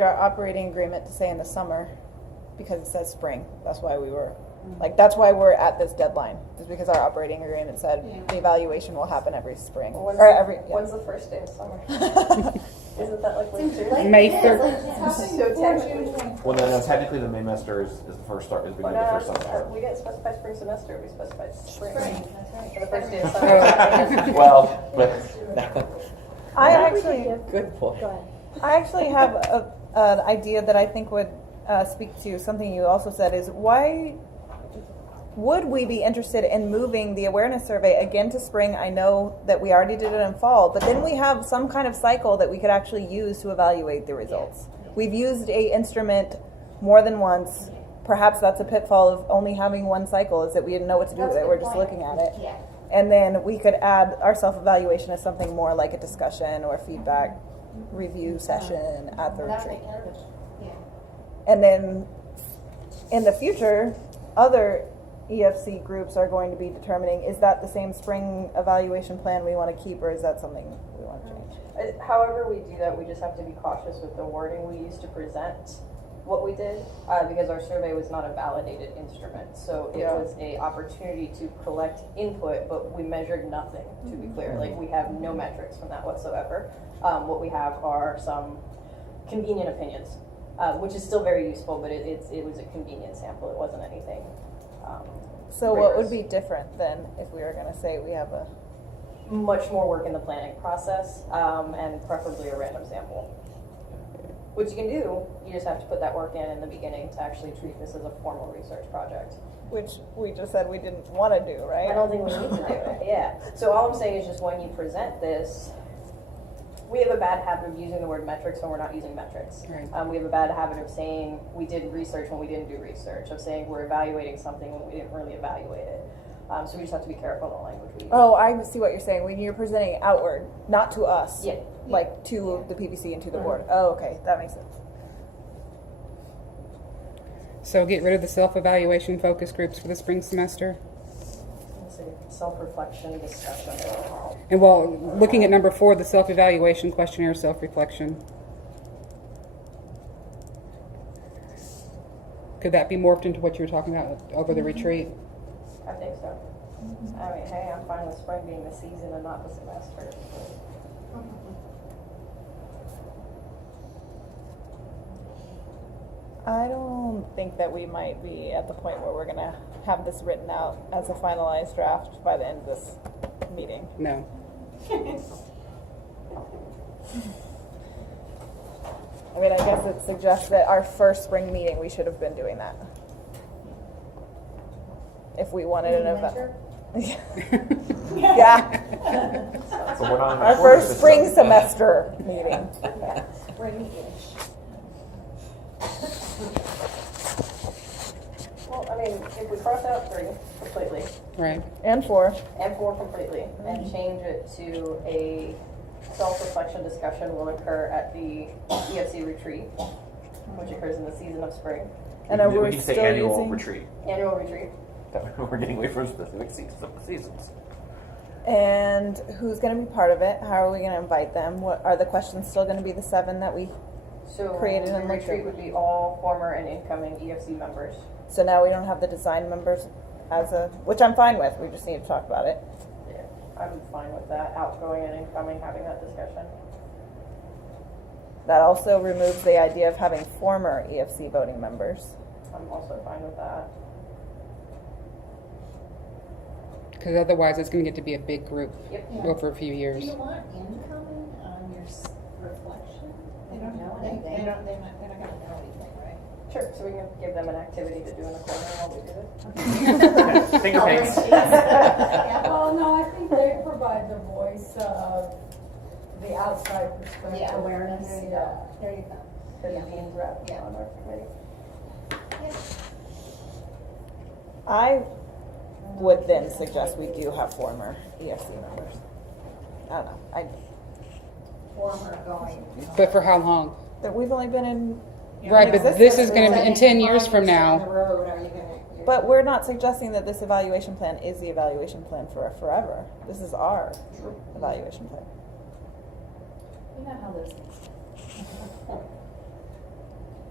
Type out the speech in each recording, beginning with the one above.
our operating agreement to say in the summer because it says spring. That's why we were, that's why we're at this deadline, is because our operating agreement said the evaluation will happen every spring. Well, when's the first day of summer? Isn't that like winter? May 3rd. Well, no, technically the May semester is the first start, is beginning of the first semester. We didn't specify spring semester, we specified spring. That's right. For the first day of summer. Well, but I actually, good point. I actually have an idea that I think would speak to something you also said, is why would we be interested in moving the awareness survey again to spring? I know that we already did it in fall, but then we have some kind of cycle that we could actually use to evaluate the results. We've used a instrument more than once. Perhaps that's a pitfall of only having one cycle, is that we didn't know what to do with it. We're just looking at it. Yeah. And then we could add our self-evaluation as something more like a discussion or feedback review session at the retreat. Yeah. And then in the future, other EFC groups are going to be determining, is that the same spring evaluation plan we want to keep, or is that something we want to change? However we do that, we just have to be cautious with the wording we use to present what we did, because our survey was not a validated instrument. So it was a opportunity to collect input, but we measured nothing, to be clear. Like, we have no metrics from that whatsoever. What we have are some convenient opinions, which is still very useful, but it was a convenient sample. It wasn't anything. So what would be different then if we were going to say we have a... Much more work in the planning process, and preferably a random sample. Which you can do, you just have to put that work in the beginning to actually treat this as a formal research project. Which we just said we didn't want to do, right? I don't think we need to do it, yeah. So all I'm saying is just when you present this, we have a bad habit of using the word metrics when we're not using metrics. Right. We have a bad habit of saying we did research when we didn't do research, of saying we're evaluating something when we didn't really evaluate it. So we just have to be careful in the language we use. Oh, I see what you're saying. When you're presenting it outward, not to us. Yeah. Like to the PVC and to the board. Oh, okay. That makes sense. So get rid of the self-evaluation focus groups for the spring semester. Let's see, self-reflection discussion. And while looking at number 4, the self-evaluation questionnaire self-reflection. Could that be morphed into what you were talking about over the retreat? I think so. I mean, hey, I'm fine with spring being the season and not the semester. I don't think that we might be at the point where we're going to have this written out as a finalized draft by the end of this meeting. No. I mean, I guess it suggests that our first spring meeting, we should have been doing that. If we wanted an event. Yeah. So we're not in the Our quarter first system. spring semester meeting. Spring-ish. Well, I mean, if we cross out 3 completely, Right. And 4. and 4 completely, and change it to a self-reflection discussion will occur at the EFC retreat, which occurs in the season of spring. And are we we can say still annual using... retreat. Annual retreat. We're getting away from specific seasons. And who's going to be part of it? How are we going to invite them? What are the questions still going to be the 7 that we... So Created the and looked retreat at. would be all former and incoming EFC members. So now we don't have the design members as a... Which I'm fine with. We just need to talk about it. Yeah, I'm fine with that, outgoing and incoming, having that discussion. That also removes the idea of having former EFC voting members. I'm also fine with that. Because otherwise it's going to get to be a big group Yep. over a few years. Do you want incoming on your reflection? They don't know They anything. don't, they're not gonna know anything, right? Sure, so we can give them an activity to do in the corner while we do this. Think of things. Well, no, I think they provide the voice of the outside perspective. Yeah, awareness. Yeah. There you go. The dean's rep on our committee. I would then suggest we do have former EFC members. I don't know. Former going. But for how long? That we've only been in... Right, but this is going to be in 10 years from Down the now. road, are you gonna? But we're not suggesting that this evaluation plan is the evaluation plan for forever. This is our evaluation plan. You know how those.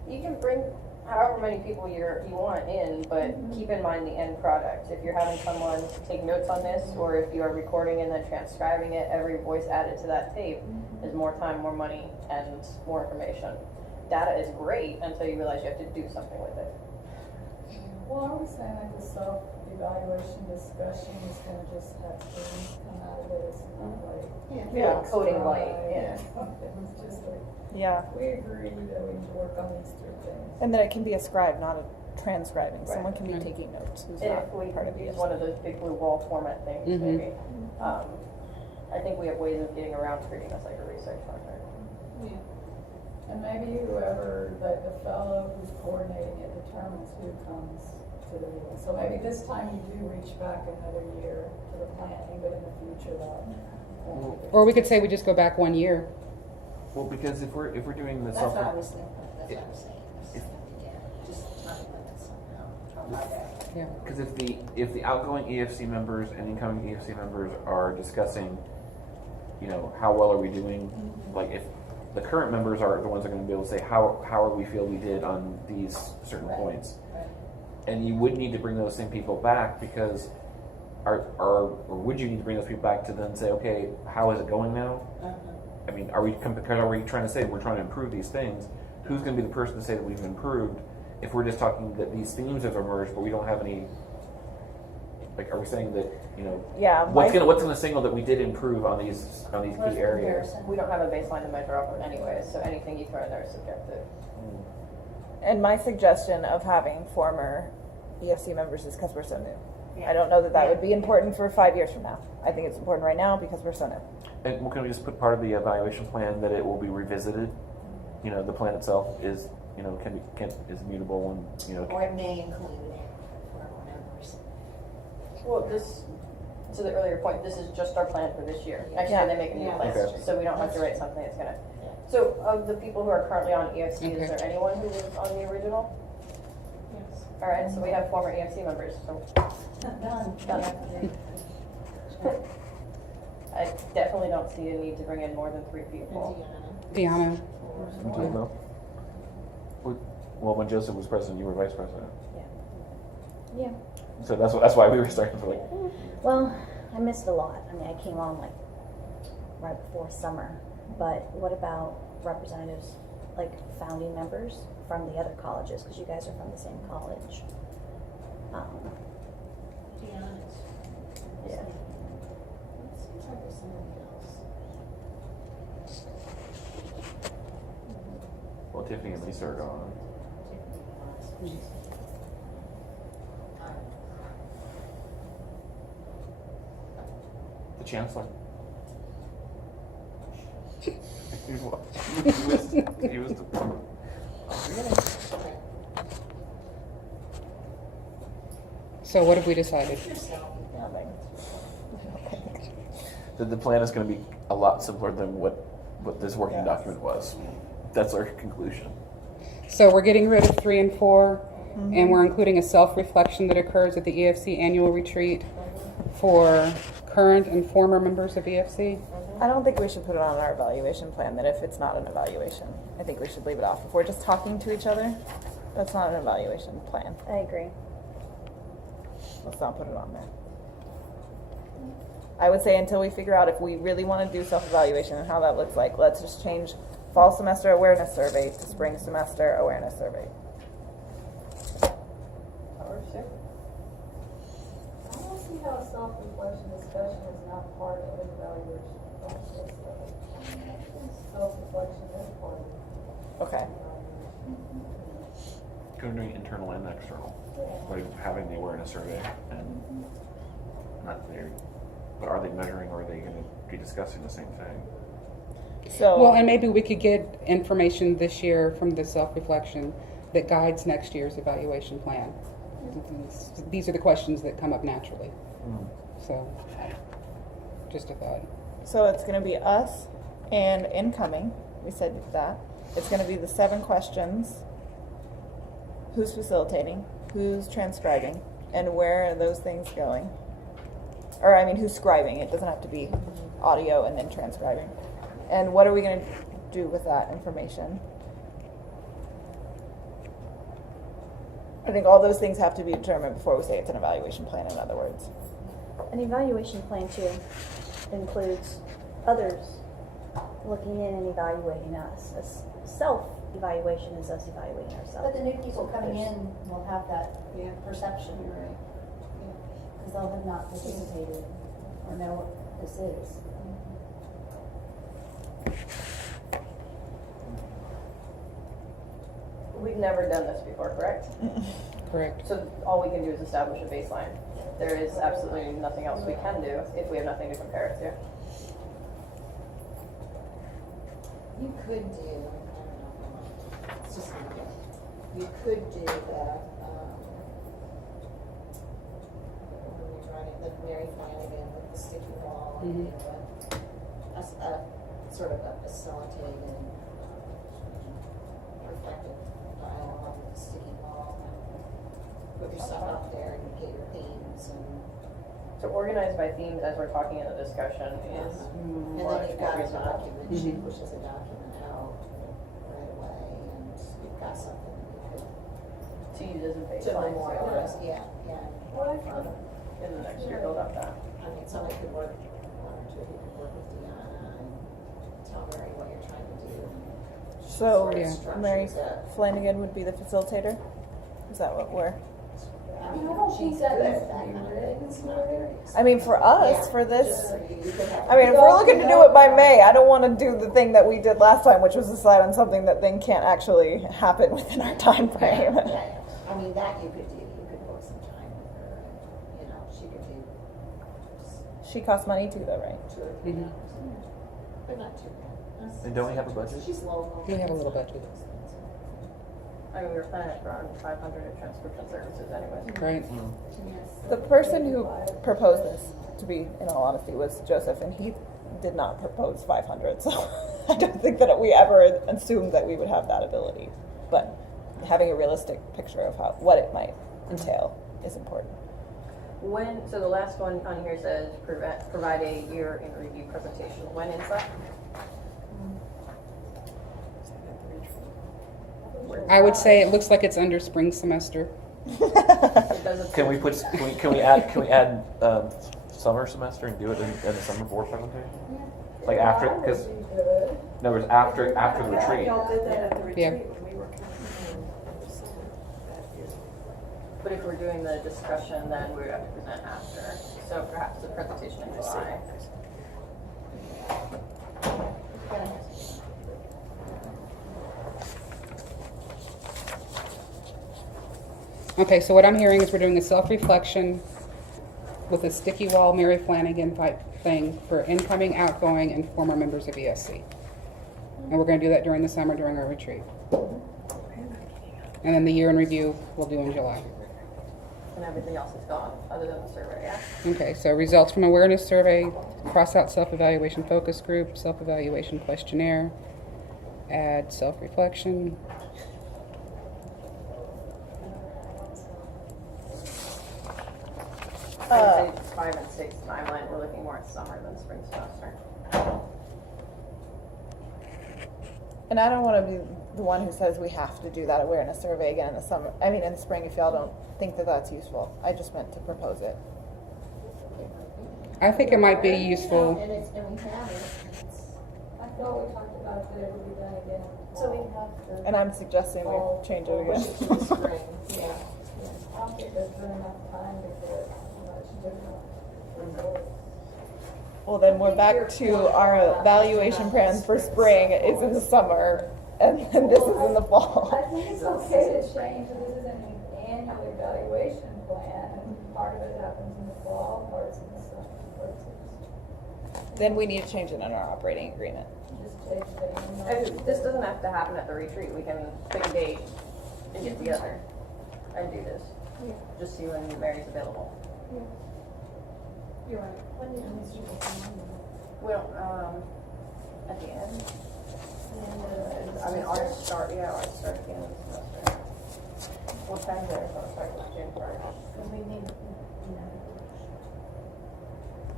You can bring however many people you want in, but keep in mind the end product. If you're having someone take notes on this, or if you are recording and then transcribing it, every voice added to that tape is more time, more money, and more information. Data is great until you realize you have to do something with it. Well, I was saying like the self-evaluation discussion is gonna just have things come out of it, it's not like. Yeah. Coding light, yeah. It was just like, Yeah. we agree that we need to work on these three things. And that it can be a scribe, not a transcribing. Right. Someone can be Right. taking notes who's And not if we part of use EFC. one of those big blue wall format things, Mhm. maybe. I think we have ways of getting around treating us like a research partner. And maybe whoever, like the fellow who's coordinating it determines who comes to the meeting. So maybe this time you do reach back another year to the planning, but in the future that. won't be the Or we could case. say we just go back 1 year. Well, because if we're doing the That's self, what I was thinking, that's If- what I'm saying. if- Yeah, just time limits somehow. Yeah. because if the outgoing EFC members and incoming EFC members are discussing, you know, how well are we doing, like if the current members are the ones that are going to be able to say how are we feel we did on these certain Right. points, Right. and you would need to bring those same people back because or would you need to bring those people back to then say, okay, how is it going now? I mean, are we trying to say we're trying to improve these things? Who's going to be the person to say that we've improved if we're just talking that these themes have emerged, but we don't have any? Like, are we saying that, you know, Yeah. what's my- gonna signal that we did improve on these Where's key the areas? comparison? We don't have a baseline to measure off of anyway, so anything you throw in there is subjective. And my suggestion of having former EFC members is because we're so new. Yeah. I don't know that that Yeah. would be important for 5 years from now. I think it's important right now because we're so new. And well, can we just put part of the evaluation plan that it will be revisited? You know, the plan itself is, you know, is mutable and, you know. Or it may include former members. Well, to the earlier point, this is just our plan for this year. Next Yeah. year they make a new Yeah. plan, Okay. so we don't have to write something that's gonna. So of the people who are currently on EFC, is Okay. there anyone who was on the original? Yes. All right, so we have former EFC members, so Done. I definitely don't see a need to bring in more than 3 people. Deanna. Well, when Joseph was president, you were vice president. Yeah. So that's why we were starting to like. Well, I missed a lot. I mean, I came on like right before summer. But what about representatives, like founding members from the other colleges? Because you guys are from the same college. Be honest. Yeah. It seems like there's somebody else. Well, Tiffany and Lisa are gone. The chancellor. he was the. So what have we decided? The plan is going to be a lot simpler than what this working document was. That's our conclusion. So we're getting rid of 3 and 4, and we're including a self-reflection that occurs at the EFC annual retreat for current and former members of EFC. I don't think we should put it on our evaluation plan that if it's not an evaluation. I think we should leave it off. If we're just talking to each other, that's not an evaluation plan. I agree. Let's not put it on there. I would say until we figure out if we really want to do self-evaluation and how that looks like, let's just change fall semester awareness survey to spring semester awareness survey. I don't see how a self-reflection discussion is not part of an evaluation process, though. Self-reflection is part of it. Okay. We're doing internal and external. Like having the awareness survey and not there. But are they measuring or are they going to be discussing the same thing? So Well, and maybe we could get information this year from the self-reflection that guides next year's evaluation plan. These are the questions that come up naturally. So, just a thought. So it's going to be us and incoming. We said that. It's going to be the 7 questions. Who's facilitating? Who's transcribing? And where are those things going? Or, I mean, who's scribing? It doesn't have to be audio and then transcribing. And what are we going to do with that information? I think all those things have to be determined before we say it's an evaluation plan, in other words. An evaluation plan too includes others looking in and evaluating us. A self-evaluation is us evaluating But ourselves. the new people coming in will have that perception. Right. Because they'll have not participated or know what this is. We've never done this before, correct? Correct. So all we can do is establish a baseline. There is absolutely nothing else we can do if we have nothing to compare it to. You could do, I don't know, it's just an idea. You could do that, when you're writing the Mary Flanagan with the sticky wall and sort of a facilitated, reflective dialogue with the sticky wall. Put yourself out there and get your themes and. So organized by themes as we're talking in the discussion is And much then you've more got a reasonable. document, she pushes a document out right away, and you've got something that you To use as a could, to baseline. memorialize, So yeah. in the next year, build up that. I mean, somebody could work, one or two of you could work with Deanna and tell Mary what you're trying to do. and So, sort of Yeah. structure Mary that. Flanagan would be the facilitator? Is that what we're? I mean, I don't think she's that good has at to that be kind of written thing, it's not very. I mean, for us, Yeah, for this, just so you could have. I mean, if we're looking to do it by May, I don't want to do the thing that we did last time, which was decide on something that then can't actually happen within our time frame. Yeah, I mean, that you could do, you could book some time with her, and, you know, she could do She costs money too, though, right? 2 or 3 hours, but not too bad. And don't we have a budget? She's local. We have a little budget. I mean, we were planning for around 500 of transcription services anyways. Right. The person who proposed this, to be in all honesty, was Joseph, and he did not propose 500. So I don't think that we ever assumed that we would have that ability. But having a realistic picture of what it might entail is important. So the last one on here says provide a year in review presentation. When is that? I would say it looks like it's under spring semester. It doesn't. Can we add summer semester and do it in the summer board presentation? Like after, because no, it's after the retreat. Y'all did that at the retreat Yeah. when we were coming in. But if we're doing the discussion, then we would have to present after. So perhaps the presentation in July. Okay, so what I'm hearing is we're doing a self-reflection with a sticky wall Mary Flanagan type thing for incoming, outgoing, and former members of EFC. And we're going to do that during the summer during our retreat. And then the year in review we'll do in July. And everything else is gone, other than the survey, yeah? Okay, so results from awareness survey, cross out self-evaluation focus group, self-evaluation questionnaire, add self-reflection. I would say 5 and 6 timeline, we're looking more at summer than spring semester. And I don't want to be the one who says we have to do that awareness survey again in the summer. I mean, in the spring, if y'all don't think that that's useful. I just meant to propose it. I think it might be useful. And we have it. I thought we talked about that it would be done again. So we have the. And I'm suggesting we change it Push it to the again. spring, yeah. I don't think there's been enough time before it's much different. Well, then we're back to our evaluation plans for spring is in the summer, and then this is in the fall. I think it's okay to change, that this is an annual evaluation plan, and part of it happens in the fall, parts in the summer, parts in Then we need to change it in our operating agreement. just change the And this doesn't have to happen at the retreat, we can pick a date and get together and do this. Just see when Mary's available. You're right. When did we do this one? We don't, at the end. I mean, ours start at the end of the semester. What time is it? So it starts with June 1st. Because we need, you know,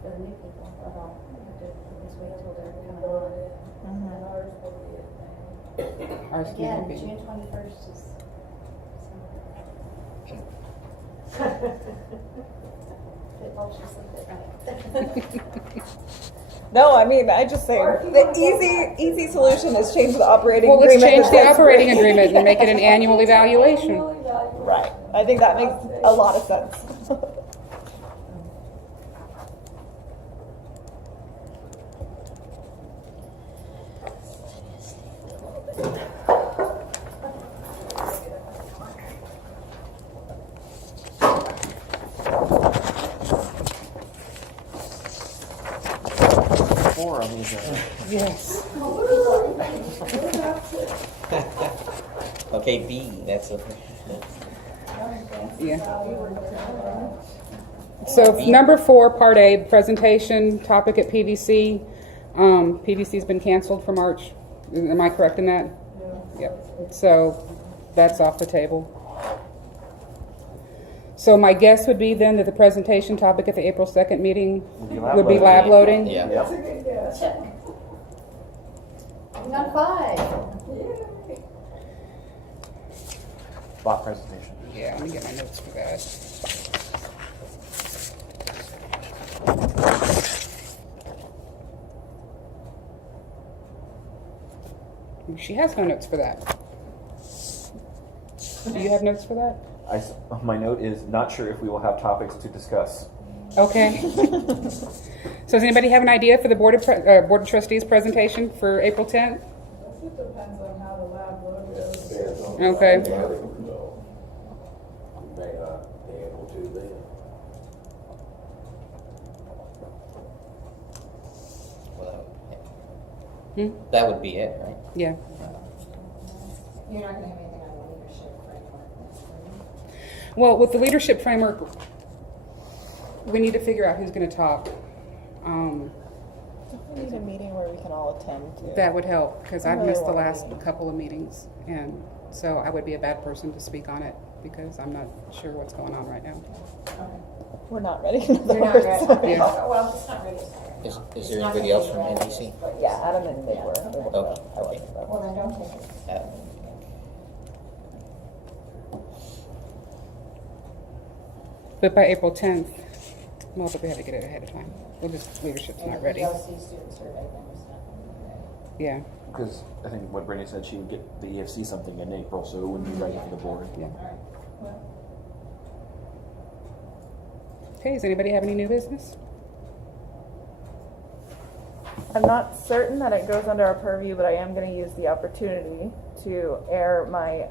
for the new people, we have to at least wait till they're coming on. And ours will be a thing. Ours Again, can be. June 21st is. It helps you sleep at night. No, I mean, I just say the easy solution is change the operating Well, let's agreement. change that the says operating spring. agreement and make it an annual evaluation. Right. I think that makes a lot of sense. Four on these. Yes. Okay, B, that's a. Yeah. So number 4, Part A, presentation topic at PVC. PVC's been canceled for March. Am I correct in that? Yep. So that's off the table. So my guess would be then that the presentation topic at the April 2nd meeting would be lab loading. Yeah. That's a good guess. Check. Not 5. Bot presentation. Yeah, let me get my notes for that. She has no notes for that. Do you have notes for that? My note is not sure if we will have topics to discuss. Okay. So does anybody have an idea for the Board of Trustees presentation for April 10th? It depends on how the lab load goes. Okay. May not be able to then. Well, Hmm? that would be it, right? Yeah. You're not gonna have anything on leadership framework next week? Well, with the leadership framework, we need to figure out who's going to talk. We need a meeting where we can all attend to. That would help, because I've really missed the wanna last be. couple of meetings, and so I would be a bad person to speak on it, because I'm not sure what's going on right now. We're not ready. You're not ready. Sorry. Yeah. Okay, well, it's not ready. Is It's there not anybody gonna else be from ready, NBC? but Yeah, Adam and Nick were. Yeah. able to go. Okay. I wasn't, though. Well, then don't take it. But by April 10th, well, but we have to get it ahead of time. Well, just leadership's not ready. The ELC student survey thing was not ready. Yeah, Because I think what Brittany said, she would get the EFC something in April, so it wouldn't be ready for the board. yeah. All right. Well, Okay, does anybody have any new business? I'm not certain that it goes under our purview, but I am going to use the opportunity to air my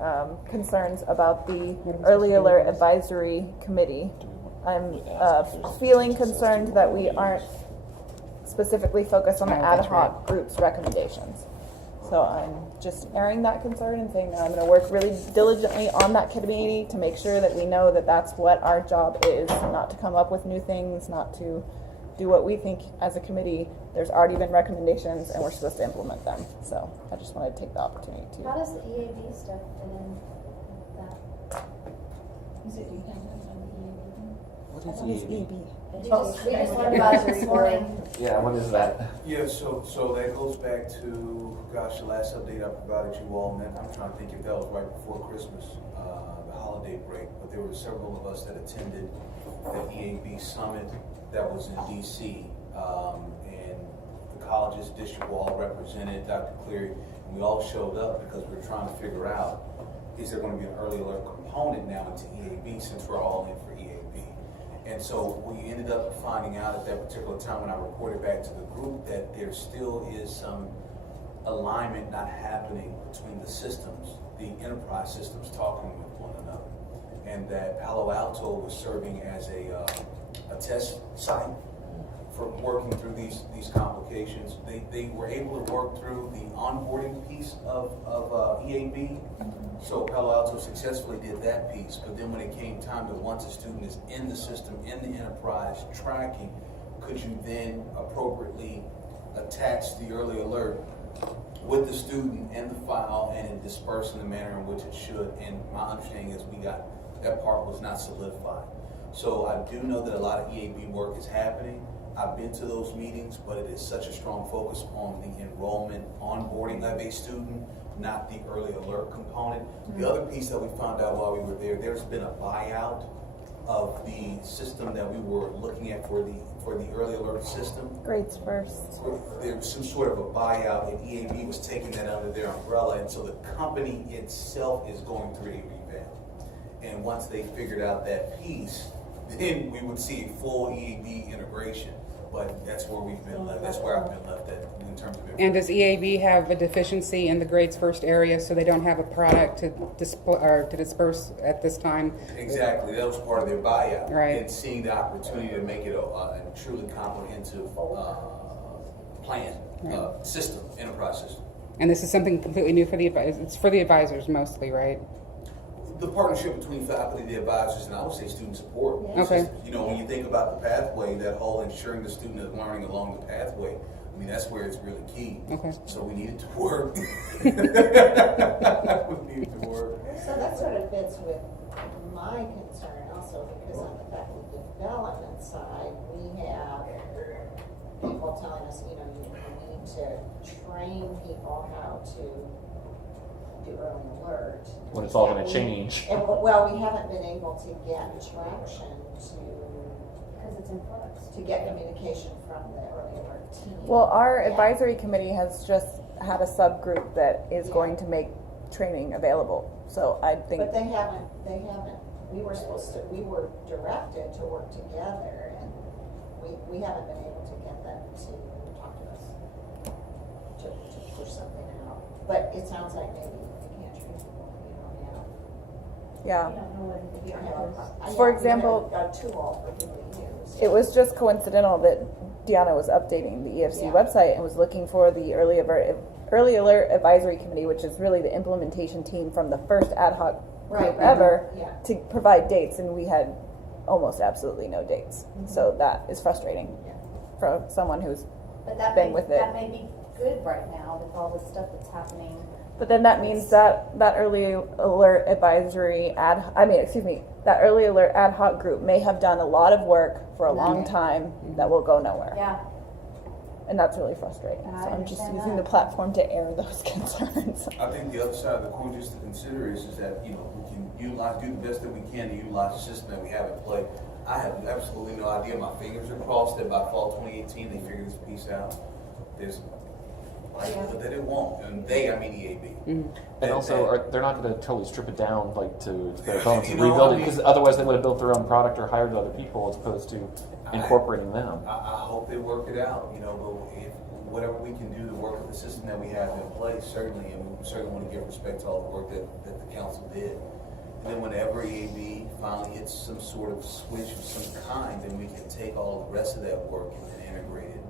concerns about the Early Alert Advisory Committee. I'm feeling concerned that we aren't specifically focused on the Oh, ad that's hoc group's recommendations. So I'm just airing that concern and saying that I'm going to work really diligently on that committee to make sure that we know that that's what our job is, not to come up with new things, not to do what we think as a committee. There's already been recommendations and we're supposed to implement them. So I just wanted to take the opportunity How to. does the EAB stuff fit in with that? is it dependent on the EAB? What What is EB? We just learned about it this morning. Yeah, what is that? Yeah, so that goes back to, gosh, the last update I provided you all, and I'm trying to think if that was right before Christmas, the holiday break, but there were several of us that attended the EAB summit that was in DC, and the colleges, district were all represented, Dr. Cleary, and we all showed up because we were trying to figure out, is there going to be an early alert component now into EAB since we're all in for EAB? And so we ended up finding out at that particular time when I reported back to the group that there still is some alignment not happening between the systems, the enterprise systems talking with one another. And that Palo Alto was serving as a test site for working through these complications. They were able to work through the onboarding piece of EAB. So Palo Alto successfully did that piece, but then when it came time to once a student is in the system, in the enterprise tracking, could you then appropriately attach the early alert with the student and the file and it disperse in the manner in which it should? And my understanding is that part was not solidified. So I do know that a lot of EAB work is happening. I've been to those meetings, but it is such a strong focus on the enrollment, onboarding of a student not the early alert component. The other piece that we found out while we were there, there's been a buyout of the system that we were looking at for the early alert system. Grades first. There was some sort of a buyout, and EAB was taking that under their umbrella, and so the company itself is going through a revamp. And once they figured out that piece, then we would see a full EAB integration. But that's where we've been left. That's where I've been left at in terms of. And does EAB have a deficiency in the grades first area, so they don't have a product to disperse at this time? Exactly, that was part of their buyout. Right. And seeing the opportunity to make it a truly comprehensive plan, system, enterprise system. And this is something completely new for the advisors. It's for the advisors mostly, right? The partnership between faculty, the advisors, and I would say student support. Yeah. Okay. Just, you know, when you think about the pathway, that whole ensuring the student is learning along the pathway, I mean, that's where it's really key. Okay. So we need it to work. We need it to work. So that sort of fits with my concern also, because on the faculty development side, we have people telling us, you know, you need to train people how to do early alert. When it's all going to change. And, well, we haven't been able to get traction Because it's in flux. to get communication from the early alert team. Well, our Yeah. advisory committee has just had a subgroup that is going to make training available. So I think, But they haven't, we were directed to work together, and we haven't been able to get them to talk to us, to push something out. But it sounds like maybe you can't train people, you don't have. yeah. I don't know what You it don't have is. For you don't example, have a tool for people to use. It was just coincidental that Deanna was updating the EFC Yeah. website and was looking for the early alert advisory committee, which is really the implementation team from the first ad hoc Right, group right. ever, Yeah. to provide dates, and we had almost absolutely no dates. So that is frustrating Yeah. for someone who's But that been may, with it. that may be good right now with all the stuff that's happening. But then that means that early alert advisory that early alert ad hoc group may have done a lot of work for a long time that will go nowhere. Yeah. And that's really frustrating. And I So I'm just understand using that. the platform to air those concerns. I think the other side of the coin just to consider is that, you know, we can do the best that we can to utilize the system that we have in play. I have absolutely no idea. My fingers are crossed that by fall 2018 they figure this piece out. There's likelihood that it won't, and they, I mean EAB. And also, they're not going to totally strip it down, like to bare bones and You know, rebuild I it, mean- because otherwise they would have built their own product or hired other people as opposed to incorporating them. I hope they work it out, you know, but if, whatever we can do to work with the system that we have in place, certainly, and we certainly want to give respect to all the work that the council did. And then whenever EAB finally hits some sort of switch of some kind, then we can take all the rest of that work and then integrate it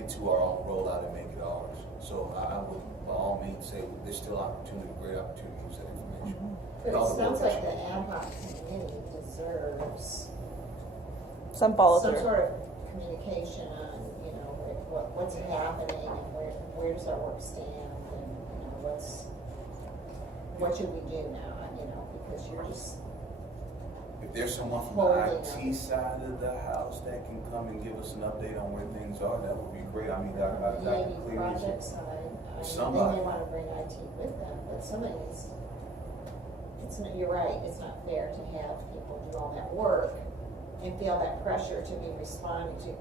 into our own rollout and make it ours. So I would, by all means, say there's still opportunity, great opportunity to use that information. But All it the sounds work like that the ad hoc committee deserves Some follow some through. sort of communication on, you know, what's happening and where does our work stand, and, you know, what should we do now, you know, because you're just, If there's someone from Holding the IT side of the house that can come and give us an update on where things are, that would be great. I mean, Dr. maybe Cleary. project side, I mean, they Somebody. may wanna bring IT with them, but somebody needs, it's not, you're right, it's not fair to have people do all that work and feel that pressure to be responding to,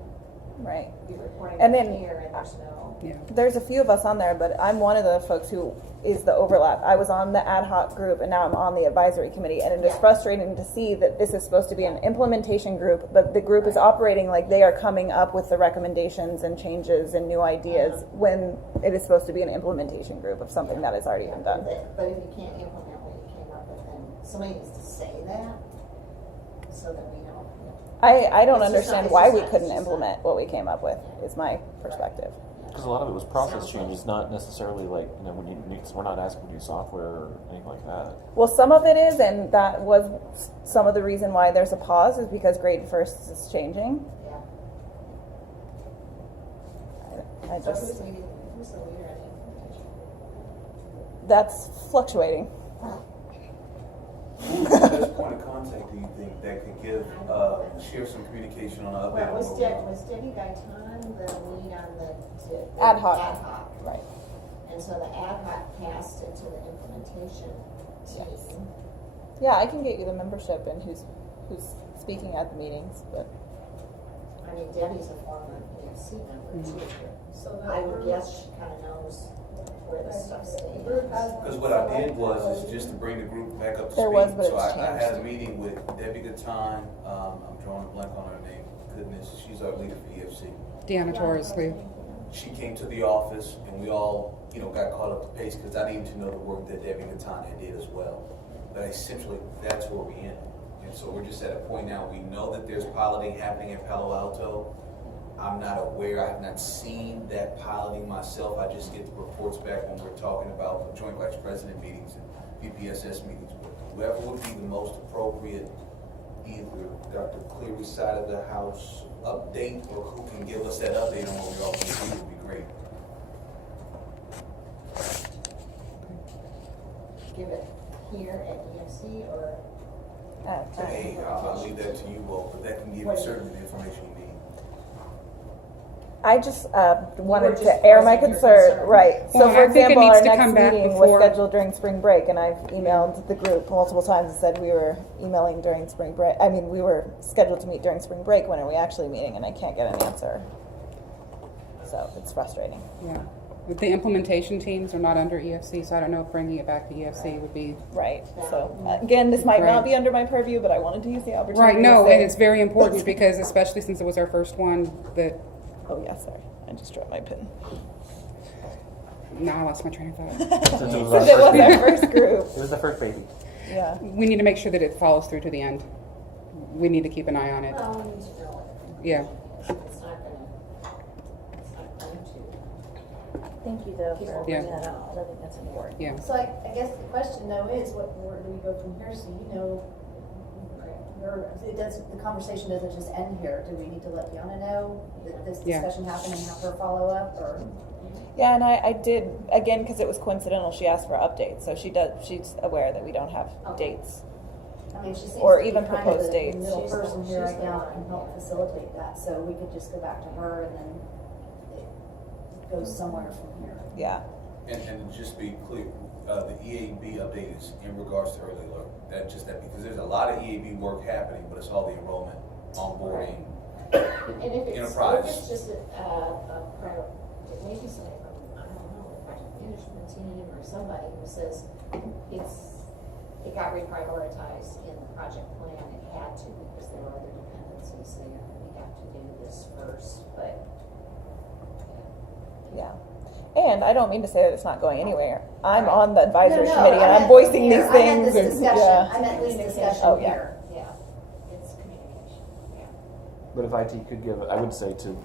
Right. be reporting And back then- here, and there's no. Yeah. There's a few of us on there, but I'm one of the folks who is the overlap. I was on the ad hoc group and now I'm on the advisory committee, and it is Yeah. frustrating to see that this is supposed to be an implementation group, but the group is operating like they are coming up with the recommendations and changes and new ideas when it is supposed to be an implementation group of something that has already been done. But if you can't implement what you came up with, then somebody needs to say that, so that we know. I don't It's just understand not- why it's we just couldn't not- implement what we came up with, is my perspective. Because a lot of it was process Sounds like- changes, not necessarily like, you know, we're not asking for new software or anything like that. Well, some of it is, and that was some of the reason why there's a pause, is because grade first is changing. Yeah. I So just, who's the leader on the implementation? that's fluctuating. Who's the best point of contact, do you think, that could give, share some communication on an update? Well, on was where we are? Debbie Gaitan the lead on the? Ad hoc. Ad hoc. Right. And so the ad hoc passed into the implementation team. Yeah, I can get you the membership and who's speaking at the meetings, but I mean, Debbie's a former EFC member too. So that I would group- guess she kind of knows where the stuff stands. Because what I did was, is just to bring the group back up to There speed. was, but So it's I had a changed. meeting with Debbie Gatan, I'm drawing a blank on her name, goodness, she's our leader for EFC. Deanna Torres, we, She came to the office and we all, got caught up to pace because I needed to know the work that Debbie Gatan had did as well. But essentially, that's where we're in. And so we're just at a point now, we know that there's piloting happening at Palo Alto. I'm not aware, I have not seen that piloting myself. I just get the reports back when we're talking about Joint Vice President meetings and BPSS meetings. But whoever would be the most appropriate, either Dr. Cleary's side of the house update or who can give us that update on what we're all going to do would be great. Give it here at EFC or? Hey, I'll leave that to you all, but that can give you certain information you need. I just wanted just to air my voicing your concern, concern. right? Well, So and for I think it example, needs our to next come back meeting was before- scheduled during spring break, and I've emailed the group multiple times and said we were emailing during spring break. I mean, we were scheduled to meet during spring break. When are we actually meeting? And I can't get an answer. So it's frustrating. yeah. The implementation teams are not under EFC, so I don't know if bringing it back to EFC would be. Right. So again, this might Right. not be under my purview, but I wanted to use the opportunity. Right, to no, say- and it's very important because especially since it was our first one that, Oh yeah, sorry. I just dropped my pen. now I lost my train of thought. Since it was Since it was baby. our first group. It was the first baby. Yeah. We need to make sure that it follows through to the end. We need to keep an eye on it. Well, we need to know what the Yeah. information is. It's not going to. Thank you though for Yeah. bringing that up, 'cause I think that's important. Yeah. So I guess the question though is, where do we go from here? So it does, the conversation doesn't just end here. Do we need to let Deanna know that this Yeah. discussion happened and have her follow up, or? Yeah, and I did again because it was coincidental. She asked for updates, so she's aware that we don't have Okay. dates. I mean, she seems Or to be even kind of proposed the dates. middle She's person the- here she's right the now one. that can help facilitate that, so we could just go back to her and then it goes somewhere from here. Yeah. And just be clear, the EAB update is in regards to early alert. Because there's a lot of EAB work happening, but it's all the enrollment, onboarding. And if Enterprise. it's just maybe somebody from, I don't know, project management team or somebody who says it got reprioritized in the project plan, it had to because there were other dependencies there. We have to do this first, but. Yeah. And I don't mean to say that it's not going anywhere. I'm on the advisory No, committee and I I'm meant voicing here. these I meant things. this and- discussion, yeah. I meant this discussion Oh, yeah. here. Yeah, it's communication, yeah. But if IT could give, I would say to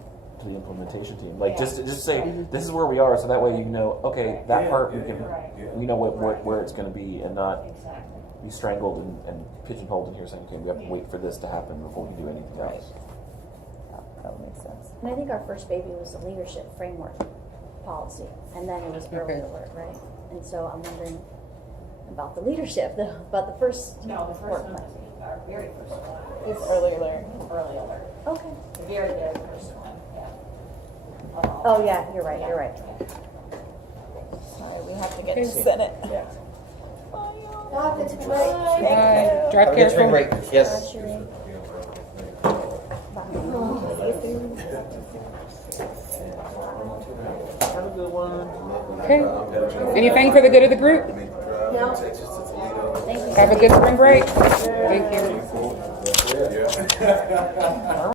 the implementation team, like Yeah. just say this is where we are, so that way you know, okay, that Yeah, part we yeah, can, yeah. we know where it's going to be, and not Exactly. be strangled and pigeonholed in here saying, okay, we have to wait for this to happen before we can do anything Right. else. Yeah, that would make sense. And I think our first baby was the leadership framework policy, and then it was early Okay. alert, right? And so I'm wondering about the leadership, about the first. No, the first work one plan. was our very first one. It's early alert. Early alert, Okay. the very, very first one, yeah. Oh yeah, you're right. You're right. Sorry, we have to get Okay. to Senate. Yeah. God, that's great. Bye. Drive Have a good spring careful. break. Yes. Have a good one. Okay. Anything for the good of the group? No. Texas to Toledo. Thank you. Have a good spring break. Thank you. Yeah.